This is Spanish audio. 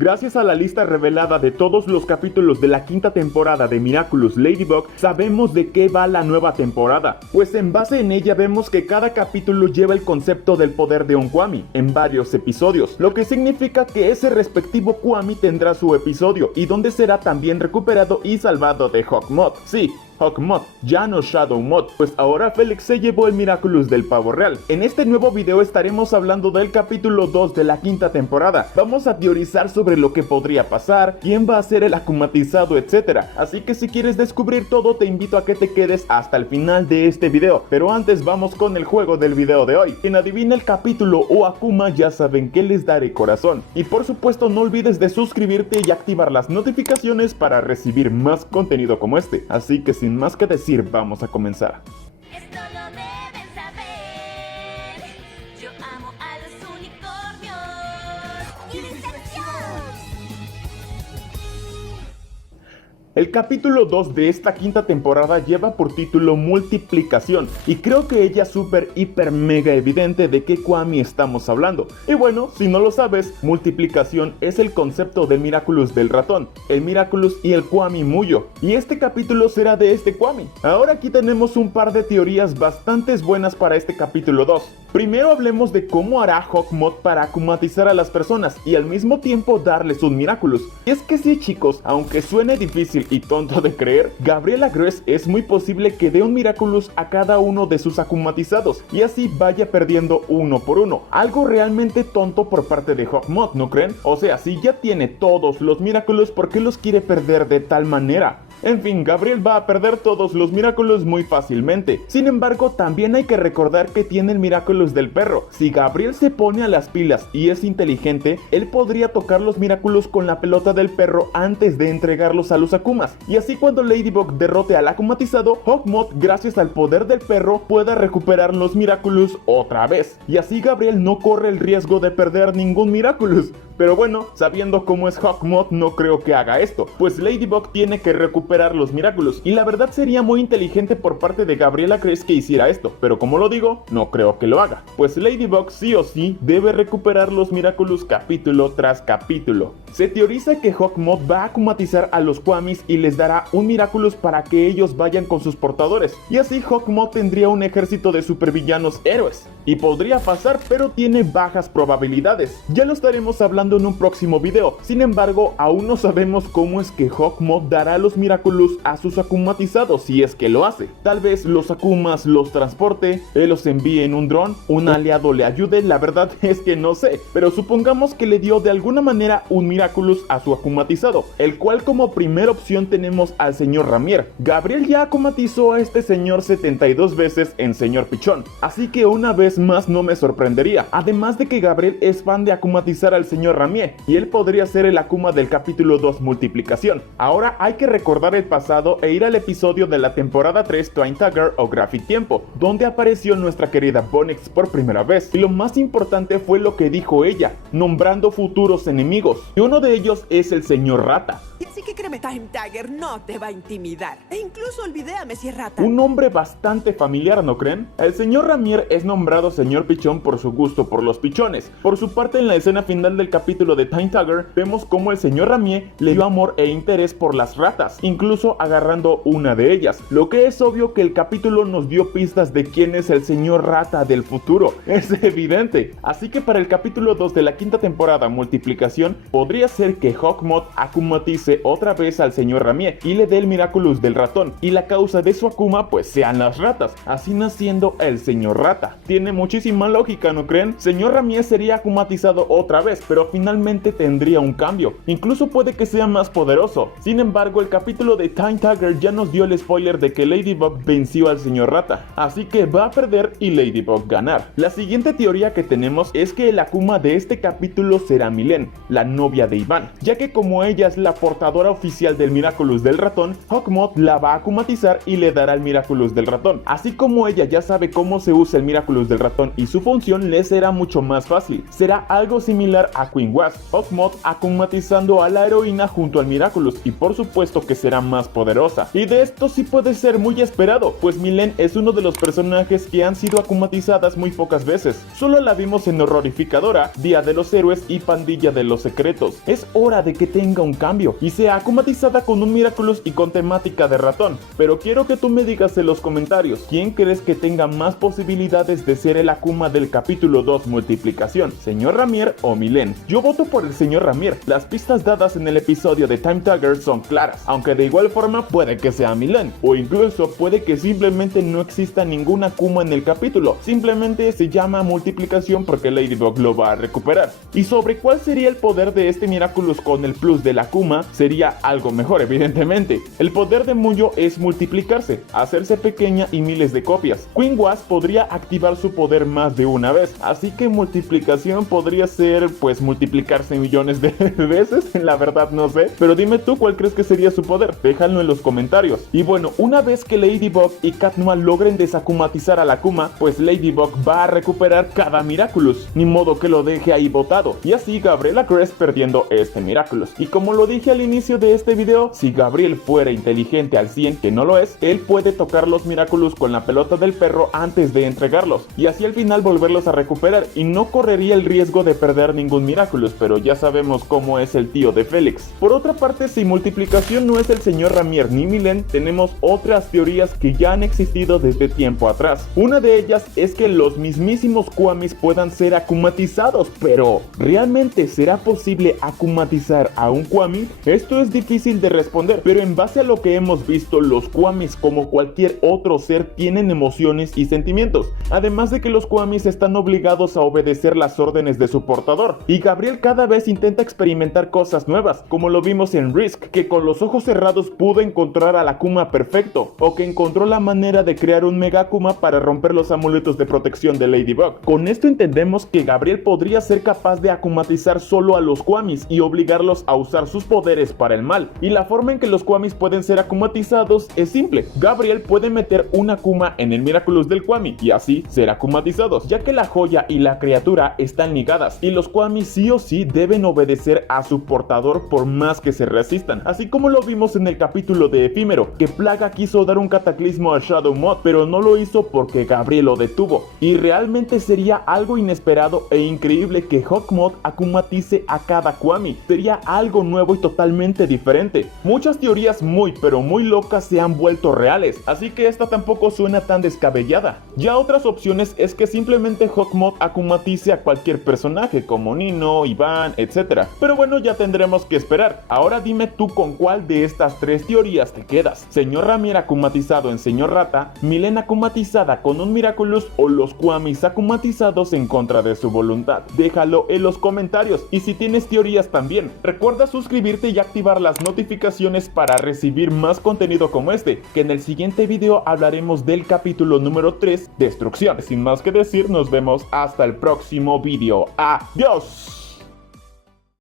Gracias a la lista revelada de todos los capítulos de la quinta temporada de Miraculous Ladybug, sabemos de qué va la nueva temporada, pues en base en ella vemos que cada capítulo lleva el concepto del poder de un Kwami en varios episodios, lo que significa que ese respectivo Kwami tendrá su episodio y donde será también recuperado y salvado de Hawkmoth. Sí, Hawkmoth, ya no Shadowmoth, pues ahora Felix se llevó el Miraculous del pavo real. En este nuevo video estaremos hablando del capítulo 2 de la quinta temporada. Vamos a teorizar sobre lo que podría pasar, quién va a ser el akumatizado, etc. Así que si quieres descubrir todo, te invito a que te quedes hasta el final de este video. Pero antes vamos con el juego del video de hoy. Quien adivine el capítulo o Akuma ya saben que les daré corazón. Y por supuesto no olvides de suscribirte y activar las notificaciones para recibir más contenido como este. Así que sin más que decir, vamos a comenzar. Esto lo deben saber. Yo amo a los unicornios. ¡Incepción! El capítulo 2 de esta quinta temporada lleva por título Multiplicación, y creo que ella es súper hiper mega evidente de qué Kwami estamos hablando. Y bueno, si no lo sabes, Multiplicación es el concepto de Miraculous del ratón, el Miraculous y el Kwami Muyo, y este capítulo será de este Kwami. Ahora aquí tenemos un par de teorías bastante buenas para este capítulo 2. Primero hablemos de cómo hará Hawkmoth para akumatizar a las personas y al mismo tiempo darles un Miraculous. Y es que sí, chicos, aunque suene difícil y tonto de creer, Gabriela Groess es muy posible que dé un Miraculous a cada uno de sus akumatizados y así vaya perdiendo uno por uno. Algo realmente tonto por parte de Hawkmoth, ¿no creen? O sea, si ya tiene todos los Miraculous, ¿por qué los quiere perder de tal manera? En fin, Gabriel va a perder todos los Miraculous muy fácilmente. Sin embargo, también hay que recordar que tiene el Miraculous del perro. Si Gabriel se pone a las pilas y es inteligente, él podría tocar los Miraculous con la pelota del perro antes de entregarlos a los Akumas. Y así cuando Ladybug derrote al akumatizado, Hawkmoth, gracias al poder del perro, pueda recuperar los Miraculous otra vez. Y así Gabriel no corre el riesgo de perder ningún Miraculous. Pero bueno, sabiendo cómo es Hawkmoth, no creo que haga esto, pues Ladybug tiene que recuperar los Miraculous, y la verdad sería muy inteligente por parte de Gabriela Groess que hiciera esto, pero como lo digo, no creo que lo haga, pues Ladybug sí o sí debe recuperar los Miraculous capítulo tras capítulo. Se teoriza que Hawkmoth va a akumatizar a los Kwamis y les dará un Miraculous para que ellos vayan con sus portadores, y así Hawkmoth tendría un ejército de supervillanos héroes. Y podría pasar, pero tiene bajas probabilidades. Ya lo estaremos hablando en un próximo video. Sin embargo, aún no sabemos cómo es que Hawkmoth dará los Miraculous a sus akumatizados, si es que lo hace. Tal vez los Akumas los transporte, él los envíe en un dron, un aliado le ayude, la verdad es que no sé. Pero supongamos que le dio de alguna manera un Miraculous a su akumatizado, el cual como primera opción tenemos al señor Ramier. Gabriel ya akumatizó a este señor 72 veces en Señor Pichón, así que una vez más no me sorprendería. Además de que Gabriel es fan de akumatizar al señor Ramier, y él podría ser el Akuma del capítulo 2 Multiplicación. Ahora hay que recordar el pasado e ir al episodio de la temporada 3 Twine Tiger o Graphic Tiempo, donde apareció nuestra querida Bonix por primera vez, y lo más importante fue lo que dijo ella, nombrando futuros enemigos, y uno de ellos es el señor Rata. Así que créeme, Time Tiger no te va a intimidar. E incluso olvidé a Messi Rata. Un nombre bastante familiar, ¿no creen? El señor Ramier es nombrado señor Pichón por su gusto por los pichones. Por su parte, en la escena final del capítulo de Time Tiger, vemos cómo el señor Ramier le dio amor e interés por las ratas, incluso agarrando una de ellas. Lo que es obvio que el capítulo nos dio pistas de quién es el señor Rata del futuro. Es evidente. Así que para el capítulo 2 de la quinta temporada Multiplicación, podría ser que Hawkmoth akumatice otra vez al señor Ramier y le dé el Miraculous del ratón, y la causa de su Akuma pues sean las ratas, así naciendo el señor Rata. Tiene muchísima lógica, ¿no creen? Señor Ramier sería akumatizado otra vez, pero finalmente tendría un cambio, incluso puede que sea más poderoso. Sin embargo, el capítulo de Time Tiger ya nos dio el spoiler de que Ladybug venció al señor Rata, así que va a perder y Ladybug ganar. La siguiente teoría que tenemos es que el Akuma de este capítulo será Milen, la novia de Iván, ya que como ella es la portadora oficial oficial del Miraculous del ratón, Hawkmoth la va a akumatizar y le dará el Miraculous del ratón. Así como ella ya sabe cómo se usa el Miraculous del ratón y su función, le será mucho más fácil. Será algo similar a Queen Wasp, Hawkmoth akumatizando a la heroína junto al Miraculous, y por supuesto que será más poderosa. Y de esto sí puede ser muy esperado, pues Milen es uno de los personajes que han sido akumatizadas muy pocas veces. Solo la vimos en Horrorificadora, Día de los Héroes y Pandilla de los Secretos. Es hora de que tenga un cambio y sea akumatizada con un Miraculous y con temática de ratón. Pero quiero que tú me digas en los comentarios, ¿quién crees que tenga más posibilidades de ser el Akuma del capítulo 2 multiplicación? ¿Señor Ramier o Milen? Yo voto por el señor Ramier. Las pistas dadas en el episodio de Time Tugger son claras, aunque de igual forma puede que sea Milen, o incluso puede que simplemente no exista ningún Akuma en el capítulo, simplemente se llama multiplicación porque Ladybug lo va a recuperar. Y sobre cuál sería el poder de este Miraculous con el plus del Akuma, sería algo mejor evidentemente. El poder de Muyo es multiplicarse, hacerse pequeña y miles de copias. Queen Wasp podría activar su poder más de una vez, así que multiplicación podría ser pues multiplicarse millones de veces, la verdad no sé, pero dime tú cuál crees que sería su poder, déjalo en los comentarios. Y bueno, una vez que Ladybug y Cat Noir logren desakumatizar al Akuma, pues Ladybug va a recuperar cada Miraculous, ni modo que lo deje ahí botado, y así Gabriela Crest perdiendo este Miraculous. Y como lo dije al inicio de este video, si Gabriel fuera inteligente al 100, que no lo es, él puede tocar los Miraculous con la pelota del perro antes de entregarlos, y así al final volverlos a recuperar, y no correría el riesgo de perder ningún Miraculous, pero ya sabemos cómo es el tío de Félix. Por otra parte, si multiplicación no es el señor Ramier ni Milen, tenemos otras teorías que ya han existido desde tiempo atrás. Una de ellas es que los mismísimos Kwamis puedan ser akumatizados, pero ¿realmente será posible akumatizar a un Kwami? Esto es difícil de responder, pero en base a lo que hemos visto, los Kwamis, como cualquier otro ser, tienen emociones y sentimientos, además de que los Kwamis están obligados a obedecer las órdenes de su portador, y Gabriel cada vez intenta experimentar cosas nuevas, como lo vimos en Risk, que con los ojos cerrados pudo encontrar al Akuma perfecto, o que encontró la manera de crear un Mega Akuma para romper los amuletos de protección de Ladybug. Con esto entendemos que Gabriel podría ser capaz de akumatizar solo a los Kwamis y obligarlos a usar sus poderes para el mal, y la forma en que los Kwamis pueden ser akumatizados es simple. Gabriel puede meter un Akuma en el Miraculous del Kwami y así ser akumatizados, ya que la joya y la criatura están ligadas, y los Kwamis sí o sí deben obedecer a su portador por más que se resistan, así como lo vimos en el capítulo de Efímero, que Plaga quiso dar un cataclismo a Shadow Moth, pero no lo hizo porque Gabriel lo detuvo, y realmente sería algo inesperado e increíble que Hawkmoth akumatice a cada Kwami. Sería algo nuevo y totalmente diferente. Muchas teorías muy pero muy locas se han vuelto reales, así que esta tampoco suena tan descabellada. Ya otras opciones es que simplemente Hawkmoth akumatice a cualquier personaje como Nino, Iván, etc. Pero bueno, ya tendremos que esperar. Ahora dime tú con cuál de estas tres teorías te quedas. Señor Ramier akumatizado en Señor Rata, Milen akumatizada con un Miraculous, o los Kwamis akumatizados en contra de su voluntad. Déjalo en los comentarios, y si tienes teorías también, recuerda suscribirte y activar las notificaciones para recibir más contenido como este, que en el siguiente video hablaremos del capítulo número 3, Destrucción. Sin más que decir, nos vemos hasta el próximo video. ¡Adiós!